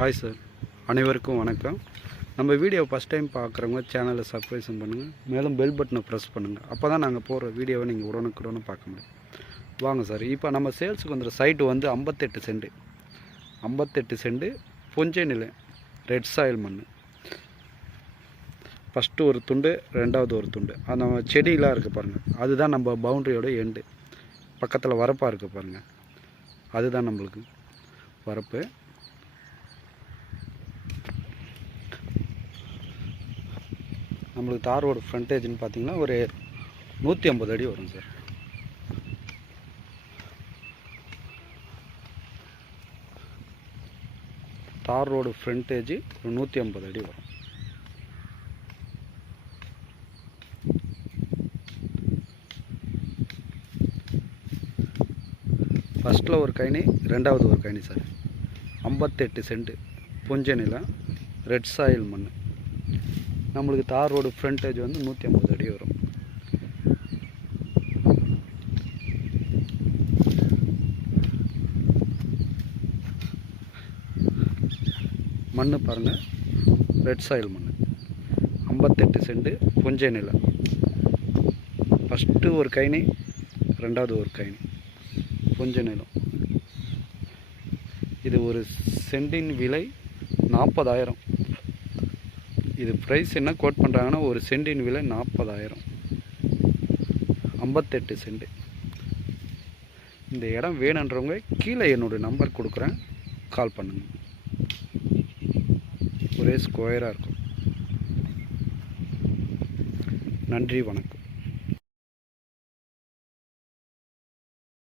Hi sir, அனைவருக்கும் வணக்கம். நம்ம வீடியோ ஃபஸ்ட் டைம் பார்க்குறவங்க சேனலை சப்ஸ்கிரைப் பண்ணுங்கள், மேலும் பெல் பட்டனை ப்ரெஸ் பண்ணுங்கள். அப்போ தான் நாங்கள் போடுற வீடியோவை நீங்கள் உடனுக்குடனே பார்க்க முடியும். வாங்க சார், இப்போ நம்ம சேல்ஸுக்கு வந்துற சைட்டு வந்து 58 சென்ட் புஞ்சை நிலை, ரெட் சாயில் மண். ஃபஸ்ட்டு ஒரு துண்டு, ரெண்டாவது ஒரு துண்டு. அந்த செடியெலாம் இருக்குது பாருங்கள், அதுதான் நம்ம பவுண்ட்ரியோட எண்டு. பக்கத்தில் வரப்பாக இருக்குது பாருங்கள், அதுதான் நம்மளுக்கு வரப்பு. நம்மளுக்கு தாரோட ஃப்ரண்டேஜ்னு பார்த்தீங்கன்னா ஒரு 150 அடி வரும் சார். தார் ரோடு ஃப்ரண்டேஜ் 150 அடி வரும். ஃபஸ்ட்டில் ஒரு கைனி, ரெண்டாவது ஒரு கைனி சார். 58 சென்ட் புஞ்சை நிலம், ரெட் சாயில் மண். நம்மளுக்கு தார் ரோடு ஃப்ரண்டேஜ் வந்து 150 அடி வரும். மண் பாருங்கள், ரெட் சாயில் மண். 58 சென்ட் புஞ்சை நிலம். ஃபஸ்ட்டு ஒரு கைனி, ரெண்டாவது ஒரு கைனி புஞ்சை நிலம். இது ஒரு சென்டின் விலை 40,000. இது ப்ரைஸ் என்ன கோட் பண்ணுறாங்கன்னா, ஒரு சென்டின் விலை 40,000. 58 சென்ட். இந்த இடம் வேணுன்றவங்க கீழே என்னோடய நம்பர் கொடுக்குறேன், கால் பண்ணுங்கள். ஒரே ஸ்கொயராக இருக்கும். நன்றி, வணக்கம்.